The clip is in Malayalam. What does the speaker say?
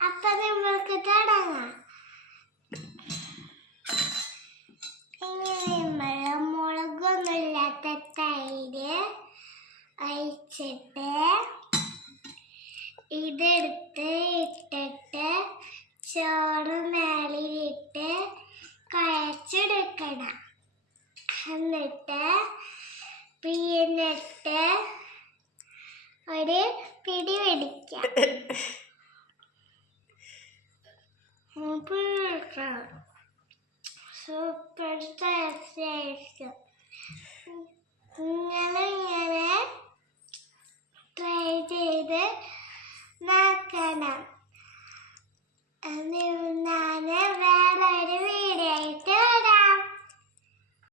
അപ്പൊ നമ്മൾക്ക് തുടങ്ങാം. ഇങ്ങനെ മുളകൊന്നുമില്ലാത്ത തൈര് ഒഴിച്ചിട്ട് ഇതെടുത്ത് ഇട്ടിട്ട് ചോറ് മേലിട്ട് കുഴച്ചെടുക്കണം. എന്നിട്ട് പിന്നിട്ട് ഒരു പിടി പിടിക്കാം. സൂപ്പർ ടേസ്റ്റ് ആയിരിക്കും. നിങ്ങളിങ്ങനെ ട്രൈ ചെയ്ത് നോക്കണം.